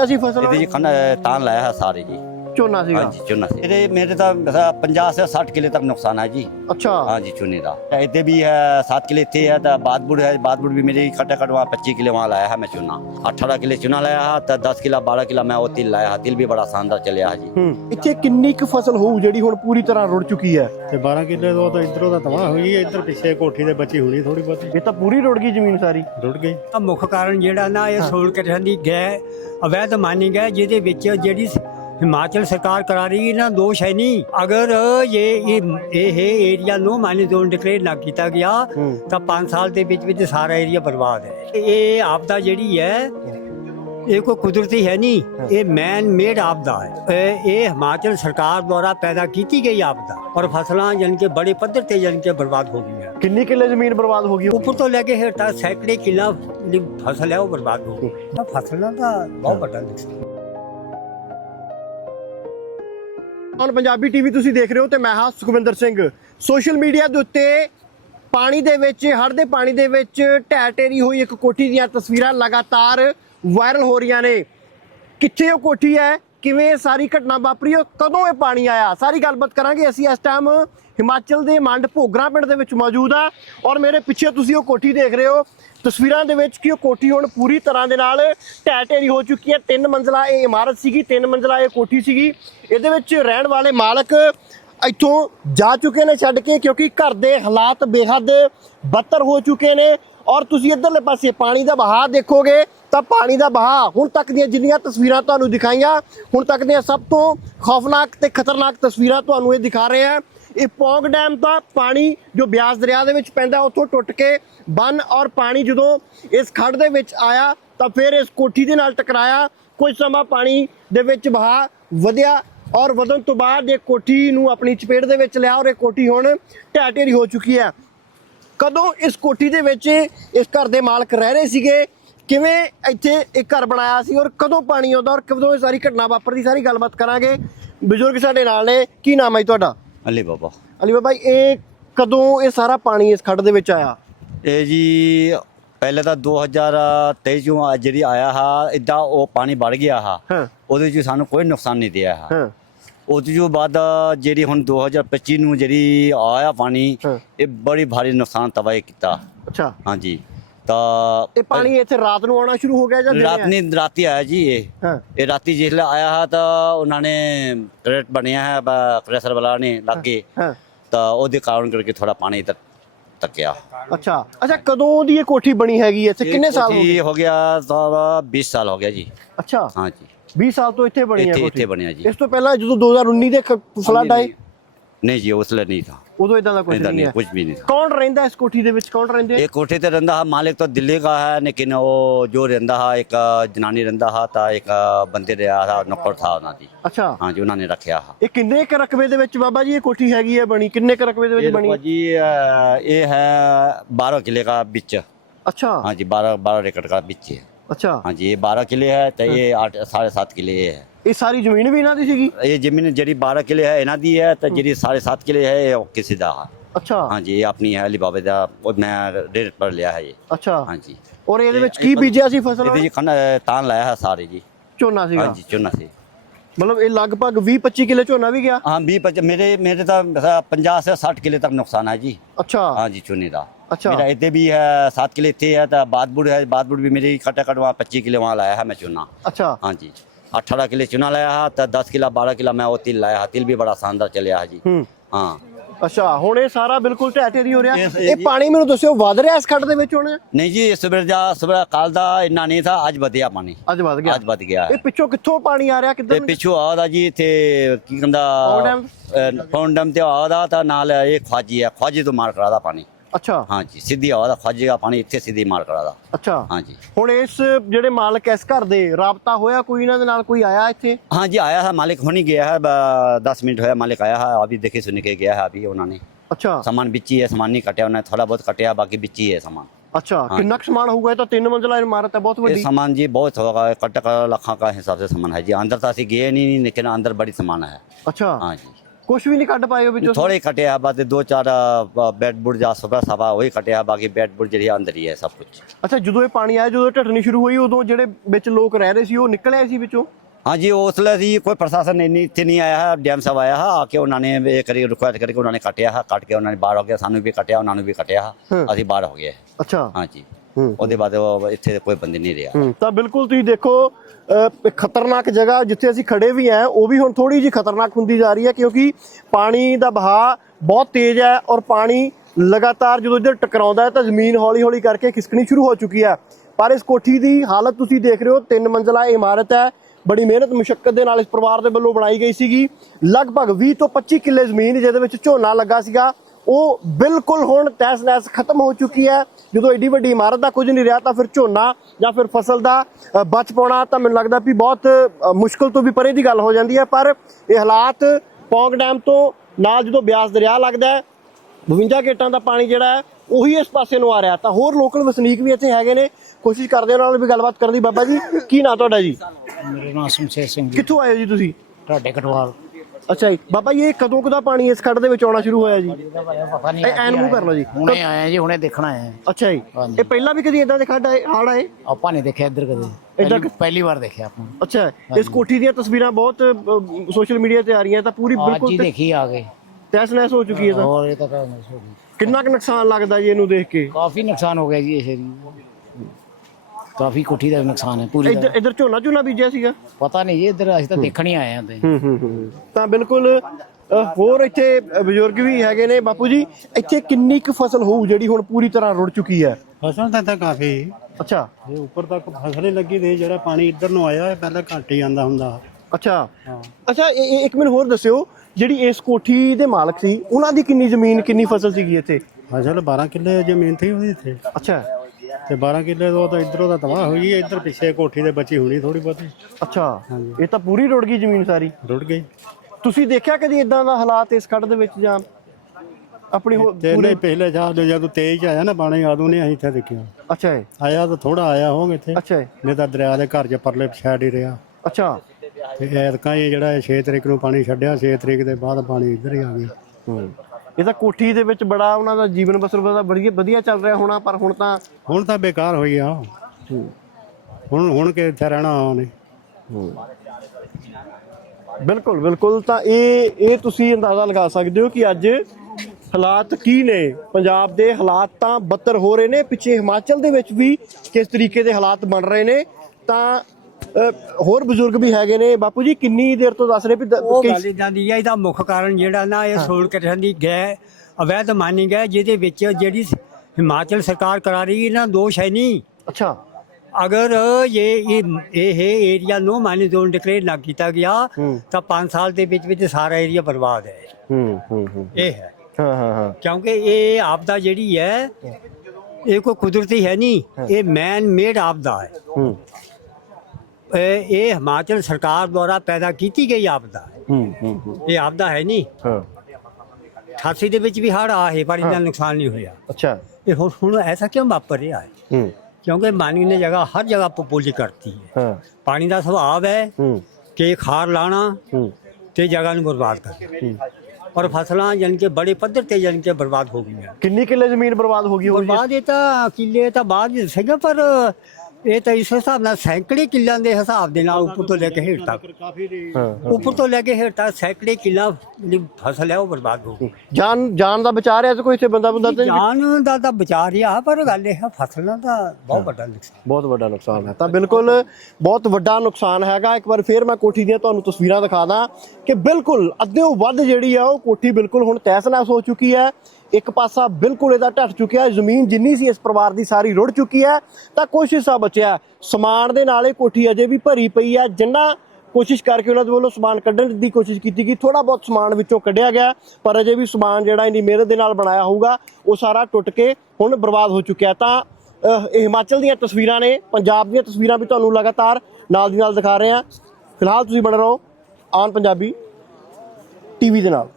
ਬੀਜਿਆ ਸੀ ਫਸਲ ਇਹਦੇ ਜੀ ਖੰਡ ਤਾਂ ਲਾਇਆ ਹੈ ਸਾਰੇ ਜੀ। ਝੋਨਾ ਸੀਗਾ ਹਾਂਜੀ ਚੁਨਾ ਸੀ ਇਹਦੇ ਮੇਰੇ ਤਾਂ 50 से 60 किले तक नुकसान है जी ਅੱਛਾ हाँ जी चुने का इतने भी है सात किले थे है तो बादबुड़ है बादबुड़ भी मेरी खट्टा कट वहाँ पच्चीस किले वहाँ लाया है मैं चुना अठारह किले चुना लाया है तो दस किला बारह किला मैं वो तिल लाया है तिल भी बड़ा शानदार चलिया है जी ਹੂੰ ਇੱਥੇ ਕਿੰਨੀ ਕੁ ਫਸਲ ਹੋਊ ਜਿਹੜੀ ਹੁਣ ਪੂਰੀ ਤਰ੍ਹਾਂ ਰੁੜ ਚੁੱਕੀ ਹੈ ਤੇ 12 ਕਿੱਲੇ ਤੋਂ ਤਾਂ ਇਧਰੋਂ ਤਾਂ ਤਬਾਹ ਹੋਈ ਹੈ ਇੱਧਰ ਪਿੱਛੇ ਕੋਠੀ ਦੇ ਬਚੀ ਹੋਣੀ ਥੋੜੀ ਬਹੁਤੀ ਇਹ ਤਾਂ ਪੂਰੀ ਰੁੜ ਗਈ ਜ਼ਮੀਨ ਸਾਰੀ ਰੁੜ ਗਈ ਆ ਮੁੱਖ ਕਾਰਨ ਜਿਹੜਾ ਨਾ ਇਹ ਸੋਲ ਕਟਣ ਦੀ ਗੈ ਅਵੈਧ ਮਾਨੀ ਗਏ ਜਿਹਦੇ ਵਿੱਚ ਜਿਹੜੀ ਹਿਮਾਚਲ ਸਰਕਾਰ ਕਰਾ ਰਹੀ ਹੈ ਨਾ ਦੋਸ਼ ਹੈ ਨਹੀਂ। ਅਗਰ ਇਹ ਇਹ ਏਰੀਆ ਨੂੰ ਮਾਨੀ ਜ਼ੋਨ ਡਿਕਲੇਅਰ ਨਾ ਕੀਤਾ ਗਿਆ ਤਾਂ 5 ਸਾਲ ਦੇ ਵਿੱਚ ਵਿੱਚ ਸਾਰਾ ਏਰੀਆ ਬਰਬਾਦ ਹੈ। ਇਹ ਆਪਦਾ ਜਿਹੜੀ ਹੈ ਇਹ ਕੋਈ ਕੁਦਰਤੀ ਹੈ ਨਹੀਂ ਇਹ ਮੈਨ ਮੇਡ ਆਪਦਾ ਹੈ। ਇਹ ਹਿਮਾਚਲ ਸਰਕਾਰ ਦੁਆਰਾ ਪੈਦਾ ਕੀਤੀ ਗਈ ਆਪਦਾ ਔਰ ਫਸਲਾਂ ਜਾਣੀ ਕਿ ਬੜੇ ਪੱਧਰ ਤੇ ਜਾਣੀ ਕਿ ਬਰਬਾਦ ਹੋ ਗਈਆਂ। ਕਿੰਨੀ ਕਿੱਲੇ ਜ਼ਮੀਨ ਬਰਬਾਦ ਹੋ ਗਈ ਉੱਪਰ ਤੋਂ ਲੈ ਕੇ ਹੇਠ ਤੱਕ ਸੈਂਕੜੇ ਕਿੱਲਾ ਫਸਲ ਹੈ ਉਹ ਬਰਬਾਦ ਹੋ ਗਈ। ਫਸਲਾਂ ਦਾ ਬਹੁਤ ਵੱਡਾ ਨੁਕਸਾਨ। ਹੁਣ ਪੰਜਾਬੀ ਟੀਵੀ ਤੁਸੀਂ ਦੇਖ ਰਹੇ ਹੋ ਤੇ ਮੈਂ ਹਾਂ ਸੁਖਵਿੰਦਰ ਸਿੰਘ। ਸੋਸ਼ਲ ਮੀਡੀਆ ਦੇ ਉੱਤੇ ਪਾਣੀ ਦੇ ਵਿੱਚ, ਹੜ੍ਹ ਦੇ ਪਾਣੀ ਦੇ ਵਿੱਚ ਢਹਿ ਢੇਰੀ ਹੋਈ ਇੱਕ ਕੋਠੀ ਦੀਆਂ ਤਸਵੀਰਾਂ ਲਗਾਤਾਰ ਵਾਇਰਲ ਹੋ ਰਹੀਆਂ ਨੇ। ਕਿੱਥੇ ਉਹ ਕੋਠੀ ਹੈ? ਕਿਵੇਂ ਇਹ ਸਾਰੀ ਘਟਨਾ ਵਾਪਰੀ ਔਰ ਕਦੋਂ ਇਹ ਪਾਣੀ ਆਇਆ? ਸਾਰੀ ਗੱਲਬਾਤ ਕਰਾਂਗੇ। ਅਸੀਂ ਇਸ ਟਾਈਮ ਹਿਮਾਚਲ ਦੇ ਮੰਡ ਭੋਗਰਾ ਪਿੰਡ ਦੇ ਵਿੱਚ ਮੌਜੂਦ ਆ ਔਰ ਮੇਰੇ ਪਿੱਛੇ ਤੁਸੀਂ ਉਹ ਕੋਠੀ ਦੇਖ ਰਹੇ ਹੋ। ਤਸਵੀਰਾਂ ਦੇ ਵਿੱਚ ਕਿ ਉਹ ਕੋਠੀ ਹੁਣ ਪੂਰੀ ਤਰ੍ਹਾਂ ਦੇ ਨਾਲ ਢਹਿ ਢੇਰੀ ਹੋ ਚੁੱਕੀ ਹੈ। ਤਿੰਨ ਮੰਜ਼ਲਾ ਇਹ ਇਮਾਰਤ ਸੀਗੀ, ਤਿੰਨ ਮੰਜ਼ਲਾ ਇਹ ਕੋਠੀ ਸੀਗੀ। ਇਹਦੇ ਵਿੱਚ ਰਹਿਣ ਵਾਲੇ ਮਾਲਕ ਇੱਥੋਂ ਜਾ ਚੁੱਕੇ ਨੇ ਛੱਡ ਕੇ ਕਿਉਂਕਿ ਘਰ ਦੇ ਹਾਲਾਤ ਬੇਹੱਦ ਬਦਤਰ ਹੋ ਚੁੱਕੇ ਨੇ ਔਰ ਤੁਸੀਂ ਇੱਧਰਲੇ ਪਾਸੇ ਪਾਣੀ ਦਾ ਬਹਾਅ ਦੇਖੋਗੇ ਤਾਂ ਪਾਣੀ ਦਾ ਬਹਾਅ ਹੁਣ ਤੱਕ ਦੀਆਂ ਜਿੰਨੀਆਂ ਤਸਵੀਰਾਂ ਤੁਹਾਨੂੰ ਦਿਖਾਈਆਂ, ਹੁਣ ਤੱਕ ਦੀਆਂ ਸਭ ਤੋਂ ਖੌਫਨਾਕ ਤੇ ਖਤਰਨਾਕ ਤਸਵੀਰਾਂ ਤੁਹਾਨੂੰ ਇਹ ਦਿਖਾ ਰਹੇ ਆ ਇਹ ਪੌਂਗ ਡੈਮ ਦਾ ਪਾਣੀ ਜੋ ਬਿਆਸ ਦਰਿਆ ਦੇ ਵਿੱਚ ਪੈਂਦਾ, ਉੱਥੋਂ ਟੁੱਟ ਕੇ ਬੰਨ ਔਰ ਪਾਣੀ ਜਦੋਂ ਇਸ ਖੱਡ ਦੇ ਵਿੱਚ ਆਇਆ ਤਾਂ ਫਿਰ ਇਸ ਕੋਠੀ ਦੇ ਨਾਲ ਟਕਰਾਇਆ। ਕੁਝ ਸਮਾਂ ਪਾਣੀ ਦੇ ਵਿੱਚ ਵਹਾਅ ਵਧਿਆ ਔਰ ਵਧਣ ਤੋਂ ਬਾਅਦ ਇਹ ਕੋਠੀ ਨੂੰ ਆਪਣੀ ਚਪੇੜ ਦੇ ਵਿੱਚ ਲਿਆ ਔਰ ਇਹ ਕੋਠੀ ਹੁਣ ਢਹਿ ਢੇਰੀ ਹੋ ਚੁੱਕੀ ਹੈ। ਕਦੋਂ ਇਸ ਕੋਠੀ ਦੇ ਵਿੱਚ ਇਸ ਘਰ ਦੇ ਮਾਲਕ ਰਹਿ ਰਹੇ ਸੀਗੇ? ਕਿਵੇਂ ਇੱਥੇ ਇੱਕ ਘਰ ਬਣਾਇਆ ਸੀ ਔਰ ਕਦੋਂ ਪਾਣੀ ਆਉਂਦਾ ਔਰ ਕਦੋਂ ਇਹ ਸਾਰੀ ਘਟਨਾ ਵਾਪਰਦੀ? ਸਾਰੀ ਗੱਲਬਾਤ ਕਰਾਂਗੇ। ਬਜ਼ੁਰਗ ਸਾਡੇ ਨਾਲ ਨੇ। ਕੀ ਨਾਮ ਹੈ ਤੁਹਾਡਾ? ਅਲੀ ਬਾਬਾ ਅਲੀ ਬਾਬਾ ਇਹ ਕਦੋਂ ਇਹ ਸਾਰਾ ਪਾਣੀ ਇਸ ਖੱਡ ਦੇ ਵਿੱਚ ਆਇਆ? ਇਹ ਜੀ ਪਹਿਲੇ ਤਾਂ 2023 ਚੋਂ ਜਿਹੜੀ ਆਇਆ ਹਾ ਇਦਾਂ ਉਹ ਪਾਣੀ ਵੜ ਗਿਆ ਹਾ। ਉਹਦੇ ਚ ਸਾਨੂੰ ਕੋਈ ਨੁਕਸਾਨ ਨਹੀਂ ਦਿਆ ਹਾ। ਉਹਦੇ ਤੋਂ ਬਾਅਦ ਜਿਹੜੀ ਹੁਣ 2025 ਨੂੰ ਜਿਹੜੀ ਆਇਆ ਪਾਣੀ ਹਾਂ। ਇਹ ਬੜੀ ਭਾਰੀ ਨੁਕਸਾਨ ਤਬਾਹੀ ਕੀਤਾ। ਅੱਛਾ। ਹਾਂਜੀ। ਤਾਂ ਇਹ ਪਾਣੀ ਇੱਥੇ ਰਾਤ ਨੂੰ ਆਉਣਾ ਸ਼ੁਰੂ ਹੋ ਗਿਆ ਜਾਂ ਦਿਨੇ ਰਾਤ ਆਇਆ? ਨਹੀਂ ਰਾਤੀ ਆਇਆ ਜੀ ਇਹ। ਹਾਂ। ਇਹ ਰਾਤੀ ਜਿਸਲੇ ਆਇਆ ਹੈ ਤਾਂ ਉਹਨਾਂ ਨੇ ਕਰੇਟ ਬਣਿਆ ਹੈ ਪ੍ਰੈਸ਼ਰ ਵਾਲਾ ਨੇ ਲੱਗੇ ਹਾਂ ਤਾਂ ਉਹਦੇ ਕਾਰਨ ਕਰਕੇ ਥੋੜਾ ਪਾਣੀ ਇੱਧਰ ਤੱਕਿਆ। ਅੱਛਾ। ਅੱਛਾ ਕਦੋਂ ਦੀ ਇਹ ਕੋਠੀ ਬਣੀ ਹੈਗੀ ਹੈ? ਇੱਥੇ? ਕਿੰਨੇ ਸਾਲ ਹੋ ਗਏ? ਹੋ ਗਿਆ ਤਾਂ 20 ਸਾਲ ਹੋ ਗਿਆ ਜੀ। ਅੱਛਾ। ਹਾਂ ਜੀ 20 ਸਾਲ ਤੋਂ ਇੱਥੇ ਬਣੀ ਹੈ ਇੱਥੇ ਇੱਥੇ ਬਣਿਆ ਜੀ। ਇਸ ਤੋਂ ਪਹਿਲਾਂ ਜਦੋਂ 2019 ਦੇ ਫਲੱਡ ਆਏ? ਨਹੀਂ ਜੀ ਉਸ ਨਹੀਂ ਥਾ ਉਦੋਂ ਇਦਾਂ ਦਾ ਕੁਝ ਨਹੀਂ ਹੈ। ਕੁਝ ਵੀ ਨਹੀਂ ਕੌਣ ਰਹਿੰਦਾ ਇਸ ਕੋਠੀ ਦੇ ਵਿੱਚ? ਕੌਣ ਰਹਿੰਦੇ? ਇਹ ਕੋਠੀ ਤੇ ਰਹਿੰਦਾ ਹੈ ਮਾਲਕ ਤਾਂ ਦਿੱਲੀ ਦਾ ਹੈ ਲੇਕਿਨ ਉਹ ਜੋ ਰਹਿੰਦਾ ਹੈ ਇੱਕ ਜਨਾਨੀ ਰਹਿੰਦਾ ਹੈ ਤਾਂ ਇੱਕ ਬੰਦੇ ਰਿਹਾ ਹੈ ਨੌਕਰ ਥਾ ਉਹਨਾਂ ਦੀ। ਅੱਛਾ। ਹਾਂ ਜੀ ਉਹਨਾਂ ਨੇ ਰੱਖਿਆ ਹੈ। ਇਹ ਕਿੰਨੇ ਕ ਰਕਬੇ ਦੇ ਵਿੱਚ ਬਾਬਾ ਜੀ ਇਹ ਕੋਠੀ ਹੈਗੀ ਹੈ ਬਣੀ? ਕਿੰਨੇ ਕ ਰਕਬੇ ਦੇ ਵਿੱਚ ਬਣੀ? ਜੀ ਇਹ ਹੈ 12 ਕਿਲੇ ਦਾ ਵਿੱਚ। ਅੱਛਾ। ਹਾਂ ਜੀ 12 12 ਏਕੜ ਦਾ ਵਿੱਚ ਹੈ। ਅੱਛਾ हाँ जी ये 12 किले है तो ये आठ साढ़े सात किले ये है ਇਹ ਸਾਰੀ ਜ਼ਮੀਨ ਵੀ ਇਹਨਾਂ ਦੀ ਸੀਗੀ ਇਹ ਜ਼ਮੀਨ ਜਿਹੜੀ 12 ਕਿਲੇ ਹੈ ਇਹਨਾਂ ਦੀ ਹੈ ਤੇ ਜਿਹੜੀ 7.5 ਕਿਲੇ ਹੈ ਇਹ ਕਿਸੇ ਦਾ ਹੈ ਅੱਛਾ ਹਾਂਜੀ ਇਹ ਆਪਣੀ ਹੈ ਅਲੀ ਬਾਬੇ ਦਾ ਉਹ ਮੈਂ ਰੇਟ ਪਰ ਲਿਆ ਹੈ ਇਹ ਅੱਛਾ ਹਾਂਜੀ ਔਰ ਇਹਦੇ ਵਿੱਚ ਕੀ ਬੀਜਿਆ ਸੀ ਫਸਲ ਇਹਦੇ ਜੀ ਖੰਡ ਤਾਂ ਲਾਇਆ ਹੈ ਸਾਰੇ ਜੀ ਝੋਨਾ ਸੀਗਾ ਹਾਂਜੀ ਚੁਨਾ ਸੀ ਮਤਲਬ ਇਹ ਲਗਭਗ 20 25 ਕਿਲੇ ਝੋਨਾ ਵੀ ਗਿਆ ਹਾਂ 20 25 ਮੇਰੇ ਮੇਰੇ ਤਾਂ 50 से 60 किले तक नुकसान है जी ਅੱਛਾ हाँ जी चुने का अच्छा। मेरा इतने भी है सात किले इतने है तो बादबुड़ है बादबुड़ भी मेरी कटा कट वहाँ पच्चीस किले वहाँ लाया है मैं चुना ਅੱਛਾ हाँ जी अठारह किले चुना लाया है तो दस किला बारह किला मैं वो तिल लाया है तिल भी बड़ा शानदार चलिया है जी ਹੂੰ हाँ ਅੱਛਾ ਹੁਣ ਇਹ ਸਾਰਾ ਬਿਲਕੁਲ ਢਹਿ ਢੇਰੀ ਹੋ ਰਿਹਾ। ਇਹ- ਪਾਣੀ ਮੈਨੂੰ ਦੱਸਿਓ ਵੱਧ ਰਿਹਾ ਇਸ ਖੱਡ ਦੇ ਵਿੱਚ ਹੁਣ? ਨਹੀਂ ਜੀ ਸਵੇਰ ਦਾ ਸਵੇਰ ਕੱਲ ਦਾ ਇੰਨਾ ਨਹੀਂ ਥਾ ਅੱਜ ਵਧਿਆ ਪਾਣੀ। ਅੱਜ ਵੱਧ ਗਿਆ। ਅੱਜ ਵੱਧ ਗਿਆ। ਇਹ ਪਿੱਛੋਂ ਕਿੱਥੋਂ ਪਾਣੀ ਆ ਰਿਹਾ ਤੇ ਕਿੱਧਰ ਨੂੰ? ਪਿੱਛੋਂ ਆਉਦਾ ਜੀ ਇੱਥੇ ਕੀ ਕਹਿੰਦਾ ਪੌਂਡ ਤੇ ਆਉਦਾ ਤਾਂ ਨਾਲ ਇਹ ਖਾਜੀ ਆ ਖਾਜੀ ਤੋਂ ਮਾਰ ਕਰਾਦਾ ਪਾਣੀ। ਅੱਛਾ ਹਾਂ ਜੀ ਸਿੱਧੀ ਆਉਦਾ ਖਵਾਜੀ ਦਾ ਪਾਣੀ ਇੱਥੇ ਸਿੱਧੀ ਮਾਰ ਕਰਾਦਾ ਅੱਛਾ ਹਾਂ ਜੀ ਹੁਣ ਇਸ ਜਿਹੜੇ ਮਾਲਕ ਇਸ ਘਰ ਦੇ ਰਾਬਤਾ ਹੋਇਆ ਕੋਈ ਇਹਨਾਂ ਦੇ ਨਾਲ ਕੋਈ ਆਇਆ ਇੱਥੇ हाँ जी आया है मालिक होनी गया है ब- दस मिनट होया मालिक आया है अभी देखे सुन के गया है अभी उन्होंने ਅੱਛਾ सामान बिची है सामान नहीं कटिया उन्होंने थोड़ा बहुत कटिया बाकी बिची है सामान ਅੱਛਾ ਕਿੰਨਾ ਕੁ ਸਮਾਨ ਹੋਊਗਾ ਇਹ ਤਾਂ ਤਿੰਨ ਮੰਜ਼ਲਾ ਇਮਾਰਤ ਹੈ ਬਹੁਤ ये ਵੱਡੀ सामान जी बहुत होगा कट कर लाखा का हिसाब से सामान है जी अंदर तो ऐसी गए नहीं लेकिन अंदर बड़ी सामान है ਅੱਛਾ हाँ जी ਕੁਝ ਵੀ ਨਹੀਂ ਕੱਢ ਪਾਏ ਉਹ ਵਿੱਚੋਂ। ਥੋੜੇ ਕਟਿਆ ਬਾਤੇ ਦੋ ਚਾਰ ਬੈਟ ਬੁੱਟ ਜਾ ਸਭਾ ਸਭਾ ਹੋਈ ਕਟਿਆ ਬਾਕੀ ਬੈਟ ਬੁੱਟ ਜਿਹੜੀ ਅੰਦਰ ਹੀ ਹੈ ਸਭ ਕੁਝ ਅੱਛਾ ਜਦੋਂ ਇਹ ਪਾਣੀ ਆਇਆ ਜਦੋਂ ਢਟਣੀ ਸ਼ੁਰੂ ਹੋਈ ਉਦੋਂ ਜਿਹੜੇ ਵਿੱਚ ਲੋਕ ਰਹਿ ਰਹੇ ਸੀ ਉਹ ਨਿਕਲੇ ਸੀ ਵਿੱਚੋਂ? ਹਾਂਜੀ ਉਸਲੇ ਸੀ ਕੋਈ ਪ੍ਰਸ਼ਾਸਨ ਨਹੀਂ ਇੱਥੇ ਨਹੀਂ ਆਇਆ ਹੈ ਡੈਮ ਸਭ ਆਇਆ ਹੈ ਆ ਕੇ ਉਹਨਾਂ ਨੇ ਇਹ ਕਰੀ ਰਿਕੁਐਸਟ ਕਰਕੇ ਉਹਨਾਂ ਨੇ ਕਟਿਆ ਹੈ ਕੱਟ ਕੇ ਉਹਨਾਂ ਨੇ ਬਾਹਰ ਹੋ ਗਿਆ ਸਾਨੂੰ ਵੀ ਕੱਟਿਆ ਉਹਨਾਂ ਨੂੰ ਵੀ ਕੱਟਿਆ ਅਸੀਂ ਬਾਹਰ ਹੋ ਗਏ। ਅੱਛਾ। ਹਾਂਜੀ। ਉਹਦੇ ਬਾਅਦ ਉਹ ਇੱਥੇ ਕੋਈ ਬੰਦੇ ਨਹੀਂ ਰਿਹਾ। ਹੂੰ। ਤਾਂ ਬਿਲਕੁਲ ਤੁਸੀਂ ਦੇਖੋ ਅਹ, ਇੱਕ ਖਤਰਨਾਕ ਜਗ੍ਹਾ ਜਿੱਥੇ ਅਸੀਂ ਖੜੇ ਵੀ ਹਾਂ ਉਹ ਵੀ ਹੁਣ ਥੋੜੀ ਜਿਹੀ ਖਤਰਨਾਕ ਹੁੰਦੀ ਜਾ ਰਹੀ ਹੈ ਕਿਉਂਕਿ ਪਾਣੀ ਦਾ ਵਹਾਅ ਬਹੁਤ ਤੇਜ਼ ਹੈ ਔਰ ਪਾਣੀ ਲਗਾਤਾਰ ਜਦੋਂ ਇੱਧਰ ਟਕਰਾਉਂਦਾ ਹੈ ਤਾਂ ਜ਼ਮੀਨ ਹੌਲੀ-ਹੌਲੀ ਕਰਕੇ ਖਿਸਕਣੀ ਸ਼ੁਰੂ ਹੋ ਚੁੱਕੀ ਹੈ। ਪਰ ਇਸ ਕੋਠੀ ਦੀ ਹਾਲਤ ਤੁਸੀਂ ਦੇਖ ਰਹੇ ਹੋ ਤਿੰਨ ਮੰਜ਼ਲਾ ਇਮਾਰਤ ਹੈ। ਬੜੀ ਮਿਹਨਤ ਮੁਸ਼ਕਲ ਦੇ ਨਾਲ ਇਸ ਪਰਿਵਾਰ ਦੇ ਵੱਲੋਂ ਬਣਾਈ ਗਈ ਸੀਗੀ। ਲਗਭਗ 20 ਤੋਂ 25 ਕਿੱਲੇ ਜ਼ਮੀਨ ਜਿਹਦੇ ਵਿੱਚ ਝੋਨਾ ਲੱਗਾ ਸੀਗਾ। ਉਹ ਬਿਲਕੁਲ ਹੁਣ ਤਹਿਸ ਨਹਿਸ ਖਤਮ ਹੋ ਚੁੱਕੀ ਹੈ। ਜਦੋਂ ਐਡੀ ਵੱਡੀ ਇਮਾਰਤ ਦਾ ਕੁਝ ਨਹੀਂ ਰਿਹਾ ਤਾਂ ਫਿਰ ਝੋਨਾ ਜਾਂ ਫਿਰ ਫਸਲ ਦਾ ਬਚ ਪਾਉਣਾ ਤਾਂ ਮੈਨੂੰ ਲੱਗਦਾ ਵੀ ਬਹੁਤ ਮੁਸ਼ਕਲ ਤੋਂ ਵੀ ਪਰੇ ਦੀ ਗੱਲ ਹੋ ਜਾਂਦੀ ਹੈ। ਪਰ ਇਹ ਹਾਲਾਤ ਪੌਂਗ ਡੈਮ ਤੋਂ ਨਾਲ ਜਦੋਂ ਬਿਆਸ ਦਰਿਆ ਲੱਗਦਾ ਹੈ 52 ਗੇਟਾਂ ਦਾ ਪਾਣੀ ਜਿਹੜਾ ਹੈ ਉਹੀ ਇਸ ਪਾਸੇ ਨੂੰ ਆ ਰਿਹਾ। ਤਾਂ ਹੋਰ ਲੋਕਲ ਵਸਨੀਕ ਵੀ ਇੱਥੇ ਹੈਗੇ ਨੇ। ਕੋਸ਼ਿਸ਼ ਕਰਦੇ ਉਹਨਾਂ ਨਾਲ ਵੀ ਗੱਲਬਾਤ ਕਰਨ ਦੀ। ਬਾਬਾ ਜੀ ਕੀ ਨਾਂ ਤੁਹਾਡਾ ਜੀ? ਮੇਰਾ ਨਾਮ ਸ਼ਮਸ਼ੇਰ ਸਿੰਘ ਜੀ। ਕਿੱਥੋਂ ਆਏ ਹੋ ਜੀ ਤੁਸੀਂ? ਤੁਹਾਡੇ ਕਟਵਾਲ। ਅੱਛਾ ਜੀ। ਬਾਬਾ ਜੀ ਇਹ ਕਦੋਂ ਕਦਾ ਪਾਣੀ ਇਸ ਖੱਡ ਦੇ ਵਿੱਚ ਆਉਣਾ ਸ਼ੁਰੂ ਹੋਇਆ ਜੀ? ਪਤਾ ਨਹੀਂ ਇਹ ਐਨ ਮੂੰਹ ਕਰ ਲਓ ਜੀ। ਹੁਣੇ ਆਏ ਜੀ ਹੁਣੇ ਦੇਖਣਾ ਆਏ ਅੱਛਾ ਜੀ। ਹਾਂਜੀ। ਇਹ ਪਹਿਲਾਂ ਵੀ ਕਦੀ ਇਦਾਂ ਦੇ ਖੱਡ ਆਏ ਹੜ ਆਏ? ਆਪਾਂ ਨਹੀਂ ਦੇਖਿਆ ਇੱਧਰ ਕਦੇ। ਇੱਧਰ ਪਹਿਲੀ- ਪਹਿਲੀ ਵਾਰ ਦੇਖਿਆ ਆਪਾਂ। ਅੱਛਾ ਇਸ ਕੋਠੀ ਦੀਆਂ ਤਸਵੀਰਾਂ ਬਹੁਤ ਸੋਸ਼ਲ ਮੀਡੀਆ ਤੇ ਆ ਰਹੀਆਂ ਤਾਂ ਪੂਰੀ ਅੱਜ ਹੀ ਬਿਲਕੁਲ ਦੇਖੀ ਆ ਗਏ ਤਹਿਸ ਨਹਿਸ ਹੋ ਚੁੱਕੀ ਹੈ ਤਾਂ। ਹੋਰ ਇਹ ਤਾਂ। ਕਿੰਨਾ ਕੁ ਨੁਕਸਾਨ ਲੱਗਦਾ ਜੀ ਇਹਨੂੰ ਦੇਖ ਕੇ? ਕਾਫੀ ਨੁਕਸਾਨ ਹੋ ਗਿਆ ਜੀ ਇਹ ਸ਼ੇਰੀ ਕਾਫੀ ਕੋਠੀ ਦਾ ਨੁਕਸਾਨ ਹੈ ਪੂਰੀ ਇੱਧਰ ਦਾ ਇੱਧਰ ਝੋਨਾ ਝੋਨਾ ਬੀਜਿਆ ਸੀਗਾ? ਪਤਾ ਨਹੀਂ ਜੀ ਇੱਧਰ ਅਸੀਂ ਤਾਂ ਦੇਖਣ ਹੀ ਆਏ ਹਾਂ ਤੇ। ਹੂੰ ਹੂੰ ਹੂੰ ਤਾਂ ਬਿਲਕੁਲ ਅ, ਹੋਰ ਇੱਥੇ ਬਜ਼ੁਰਗ ਵੀ ਹੈਗੇ ਨੇ। ਬਾਪੂ ਜੀ ਇੱਥੇ ਕਿੰਨੀ ਕੁ ਫਸਲ ਹੋਊ ਜਿਹੜੀ ਹੁਣ ਪੂਰੀ ਤਰ੍ਹਾਂ ਰੁੜ ਚੁੱਕੀ ਹੈ? ਫਸਲ ਤਾਂ ਤਾਂ ਕਾਫੀ। ਅੱਛਾ। ਇਹ ਉੱਪਰ ਤੱਕ ਫਸਲ ਹੀ ਲੱਗੀ ਦੇ ਜਿਹੜਾ ਪਾਣੀ ਇੱਧਰ ਨੂੰ ਆਇਆ ਇਹ ਪਹਿਲਾਂ ਘੱਟ ਹੀ ਆਂਦਾ ਹੁੰਦਾ। ਅੱਛਾ। ਹਾਂ। ਅੱਛਾ ਇਹ- ਇਹ ਇੱਕ ਮੈਨੂੰ ਹੋਰ ਦੱਸਿਓ ਜਿਹੜੀ ਇਸ ਕੋਠੀ ਦੇ ਮਾਲਕ ਸੀ ਉਹਨਾਂ ਦੀ ਕਿੰਨੀ ਜ਼ਮੀਨ ਕਿੰਨੀ ਫਸਲ ਸੀਗੀ ਇੱਥੇ? ਫਸਲ 12 ਕਿੱਲੇ ਜ਼ਮੀਨ ਸੀ ਉਹਦੀ ਇੱਥੇ। ਅੱਛਾ। ਤੇ 12 ਕਿੱਲੇ ਤੋਂ ਤਾਂ ਇੱਧਰੋਂ ਦਾ ਤਬਾਹ ਹੋਈ ਹੈ ਇੱਧਰ ਪਿੱਛੇ ਕੋਠੀ ਦੇ ਬਚੀ ਹੋਣੀ ਥੋੜੀ ਬਹੁਤੀ। ਅੱਛਾ। ਇਹ ਤਾਂ ਪੂਰੀ ਰੁੜ ਗਈ ਜ਼ਮੀਨ ਸਾਰੀ? ਰੁੜ ਗਈ। ਤੁਸੀਂ ਦੇਖਿਆ ਕਦੀ ਇਦਾਂ ਦਾ ਹਾਲਾਤ ਇਸ ਖੱਡ ਦੇ ਵਿੱਚ ਜਾਂ ਆਪਣੀ ਹੋ- ਤੇ ਨਹੀਂ ਪਿਛਲੇ ਸਾਲ ਜਦੋਂ ਤੇਜ਼ ਆਇਆ ਨਾ ਪਾਣੀ ਉਦੋਂ ਨਹੀਂ ਅਸੀਂ ਇੱਥੇ ਦੇਖਿਆ। ਅੱਛਾ ਹੈ ਆਇਆ ਤਾਂ ਥੋੜਾ ਆਇਆ ਹੋਗੇ ਇੱਥੇ। ਅੱਛਾ ਹੈ ਨਹੀਂ ਤਾਂ ਦਰਿਆ ਦੇ ਘਰ 'ਚ ਪਰਲੇ ਸਾਈਡ ਹੀ ਰਿਹਾ। ਅੱਛਾ। ਤੇ ਐਤਕਾਂ ਇਹ ਜਿਹੜਾ 6 ਤਰੀਕ ਨੂੰ ਪਾਣੀ ਛੱਡਿਆ 6 ਤਰੀਕ ਦੇ ਬਾਅਦ ਪਾਣੀ ਇੱਧਰ ਹੀ ਆ ਗਿਆ। ਇਹ ਤਾਂ ਕੋਠੀ ਦੇ ਵਿੱਚ ਬੜਾ ਉਹਨਾਂ ਦਾ ਜੀਵਨ ਬਸਰ ਬੜਾ ਵਧੀਆ ਵਧੀਆ ਚੱਲ ਰਿਹਾ ਹੋਣਾ ਪਰ ਹੁਣ ਤਾਂ ਹੁਣ ਤਾਂ ਬੇਕਾਰ ਹੋਈ ਆ। ਹੁਣ ਹੁਣ ਕਿ ਇੱਥੇ ਰਹਿਣਾ ਉਹਨੇ। ਬਿਲਕੁਲ ਬਿਲਕੁਲ ਤਾਂ ਇਹ ਇਹ ਤੁਸੀਂ ਅੰਦਾਜ਼ਾ ਲਗਾ ਸਕਦੇ ਹੋ ਕਿ ਅੱਜ ਹਾਲਾਤ ਕੀ ਨੇ? ਪੰਜਾਬ ਦੇ ਹਾਲਾਤ ਤਾਂ ਬੱਤਰ ਹੋ ਰਹੇ ਨੇ। ਪਿੱਛੇ ਹਿਮਾਚਲ ਦੇ ਵਿੱਚ ਵੀ ਕਿਸ ਤਰੀਕੇ ਦੇ ਹਾਲਾਤ ਬਣ ਰਹੇ ਨੇ। ਤਾਂ ਹੋਰ ਬਜ਼ੁਰਗ ਵੀ ਹੈਗੇ ਨੇ। ਬਾਪੂ ਜੀ ਕਿੰਨੀ ਦੇਰ ਤੋਂ ਦੱਸ ਰਹੇ ਵੀ ਦ- ਉਹ ਕਈ- ਗੱਲ ਇਦਾਂ ਦੀ ਹੈ ਇਹਦਾ ਮੁੱਖ ਕਾਰਨ ਜਿਹੜਾ ਨਾ ਇਹ ਸੋਲ ਕਟਣ ਦੀ ਗੈ ਅਵੈਧ ਮਾਨੀ ਗਏ ਜਿਹਦੇ ਵਿੱਚ ਜਿਹੜੀ ਹਿਮਾਚਲ ਸਰਕਾਰ ਕਰਾ ਰਹੀ ਹੈ ਨਾ ਦੋਸ਼ ਹੈ ਨਹੀਂ। ਅੱਛਾ। ਅਗਰ ਇਹ ਇਹ ਇਹ area no money zone declare ਨਾ ਕੀਤਾ ਗਿਆ ਹੂੰ। ਤਾਂ 5 ਸਾਲ ਦੇ ਵਿੱਚ ਵਿੱਚ ਸਾਰਾ ਏਰੀਆ ਬਰਬਾਦ ਹੈ। ਹੂੰ ਹੂੰ ਹੂੰ। ਇਹ ਹੈ। ਹਾਂ ਹਾਂ ਹਾਂ। ਕਿਉਂਕਿ ਇਹ ਆਪਦਾ ਜਿਹੜੀ ਹੈ ਇਹ ਕੋਈ ਕੁਦਰਤੀ ਹੈ ਨਹੀਂ। ਇਹ ਮੈਨ ਮੇਡ ਆਪਦਾ ਹੈ। ਹੂੰ। ਇਹ ਇਹ ਹਿਮਾਚਲ ਸਰਕਾਰ ਦੁਆਰਾ ਪੈਦਾ ਕੀਤੀ ਗਈ ਆਪਦਾ। ਹੈ ਹੂੰ ਹੂੰ। ਹੂੰ ਇਹ ਆਪਦਾ ਹੈ ਨਹੀਂ ਹਾਂ। 88 ਦੇ ਵਿੱਚ ਵੀ ਹੜ੍ਹ ਆਏ ਪਰ ਇੰਨਾ ਨੁਕਸਾਨ ਨਹੀਂ ਹੋਇਆ। ਅੱਛਾ। ਇਹ ਹੁਣ ਹੁਣ ਐਸਾ ਕਿਉਂ ਵਾਪਰ ਰਿਹਾ ਹੈ? ਹੂੰ। ਕਿਉਂਕਿ ਮਾਨਵੀ ਨੇ ਜਗ੍ਹਾ ਹਰ ਜਗ੍ਹਾ ਪਪੋਲੀ ਕਰਤੀ ਹੈ। ਹਾਂ। ਪਾਣੀ ਦਾ ਸੁਭਾਅ ਹੈ ਹੂੰ। ਕਿ ਖਾਰ ਲਾਣਾ ਹੂੰ। ਤੇ ਜਗ੍ਹਾ ਨੂੰ ਬਰਬਾਦ ਕਰਨਾ ਹੂੰ। ਔਰ ਫਸਲਾਂ ਜਾਣੀ ਕਿ ਬੜੇ ਪੱਧਰ ਤੇ ਜਾਣੀ ਕਿ ਬਰਬਾਦ ਹੋ ਗਈਆਂ। ਕਿੰਨੀ ਕਿੱਲੇ ਜ਼ਮੀਨ ਬਰਬਾਦ ਹੋ ਗਈ ਹੋਊਗੀ? ਬਰਬਾਦ ਇਹ ਤਾਂ ਕਿੱਲੇ ਤਾਂ ਬਾਅਦ ਵਿੱਚ ਸੀਗਾ ਪਰ ਇਹ ਤਾਂ ਇਸ ਹਿਸਾਬ ਨਾਲ ਸੈਂਕੜੇ ਕਿੱਲਿਆਂ ਦੇ ਹਿਸਾਬ ਦੇ ਨਾਲ ਉੱਪਰ ਤੋਂ ਲੈ ਕੇ ਹੇਠ ਤੱਕ। ਹਾਂ ਉੱਪਰ ਤੋਂ ਲੈ ਕੇ ਹੇਠ ਤੱਕ ਸੈਂਕੜੇ ਕਿੱਲਾ ਜਿਹੜੀ ਫਸਲ ਹੈ ਉਹ ਬਰਬਾਦ ਹੋ ਗਈ। ਜਾਨ ਜਾਨ ਦਾ ਬਚਾ ਰਿਹਾ ਤੇ ਕੋਈ ਇੱਥੇ ਬੰਦਾ ਬੰਦਾ ਤੇ? ਜਾਨ ਦਾ ਤਾਂ ਬਚਾ ਰਿਹਾ ਪਰ ਗੱਲ ਇਹ ਹੈ ਫਸਲਾਂ ਦਾ ਬਹੁਤ ਵੱਡਾ ਨੁਕਸਾਨ। ਬਹੁਤ ਵੱਡਾ ਨੁਕਸਾਨ ਹੈ। ਤਾਂ ਬਿਲਕੁਲ ਬਹੁਤ ਵੱਡਾ ਨੁਕਸਾਨ ਹੈਗਾ। ਇੱਕ ਵਾਰ ਫੇਰ ਮੈਂ ਕੋਠੀ ਦੀਆਂ ਤੁਹਾਨੂੰ ਤਸਵੀਰਾਂ ਦਿਖਾ ਦਾਂ ਕਿ ਬਿਲਕੁਲ ਅੱਧਿਓਂ ਵੱਧ ਜਿਹੜੀ ਆ ਉਹ ਕੋਠੀ ਬਿਲਕੁਲ ਹੁਣ ਤਹਿਸ-ਨਹਿਸ ਹੋ ਚੁੱਕੀ ਹੈ। ਇੱਕ ਪਾਸਾ ਬਿਲਕੁਲ ਇਹਦਾ ਢੱਟ ਚੁੱਕਿਆ ਹੈ ਜ਼ਮੀਨ ਜਿੰਨੀ ਸੀ ਇਸ ਪਰਿਵਾਰ ਦੀ ਸਾਰੀ ਰੁੜ ਚੁੱਕੀ ਹੈ, ਤਾਂ ਕੁਛ ਹਿੱਸਾ ਬਚਿਆ ਸਮਾਨ ਦੇ ਨਾਲ ਇਹ ਕੋਠੀ ਅਜੇ ਵੀ ਭਰੀ ਪਈ ਹੈ, ਜਿੰਨਾ ਕੋਸ਼ਿਸ਼ ਕਰਕੇ ਉਹਨਾਂ ਦੇ ਵੱਲੋਂ ਸਮਾਨ ਕੱਢਣ ਦੀ ਕੋਸ਼ਿਸ਼ ਕੀਤੀ ਗਈ ਥੋੜਾ ਬਹੁਤ ਸਮਾਨ ਵਿੱਚੋਂ ਕੱਢਿਆ ਗਿਆ ਪਰ ਅਜੇ ਵੀ ਸਮਾਨ ਜਿਹੜਾ ਇੰਨੀ ਮਿਹਨਤ ਦੇ ਨਾਲ ਬਣਾਇਆ ਹੋਊਗਾ, ਉਹ ਸਾਰਾ ਟੁੱਟ ਕੇ ਹੁਣ ਬਰਬਾਦ ਹੋ ਚੁੱਕਿਆ ਤਾਂ ਇਹ ਹਿਮਾਚਲ ਦੀਆਂ ਤਸਵੀਰਾਂ ਨੇ, ਪੰਜਾਬ ਦੀਆਂ ਤਸਵੀਰਾਂ ਵੀ ਤੁਹਾਨੂੰ ਲਗਾਤਾਰ ਨਾਲ ਦੀ ਨਾਲ ਦਿਖਾ ਰਹੇ ਹਾਂ। ਫਿਲਹਾਲ ਤੁਸੀਂ ਬਣੇ ਰਹੋ, ਆਨ ਪੰਜਾਬੀ ਟੀਵੀ ਦੇ ਨਾਲ।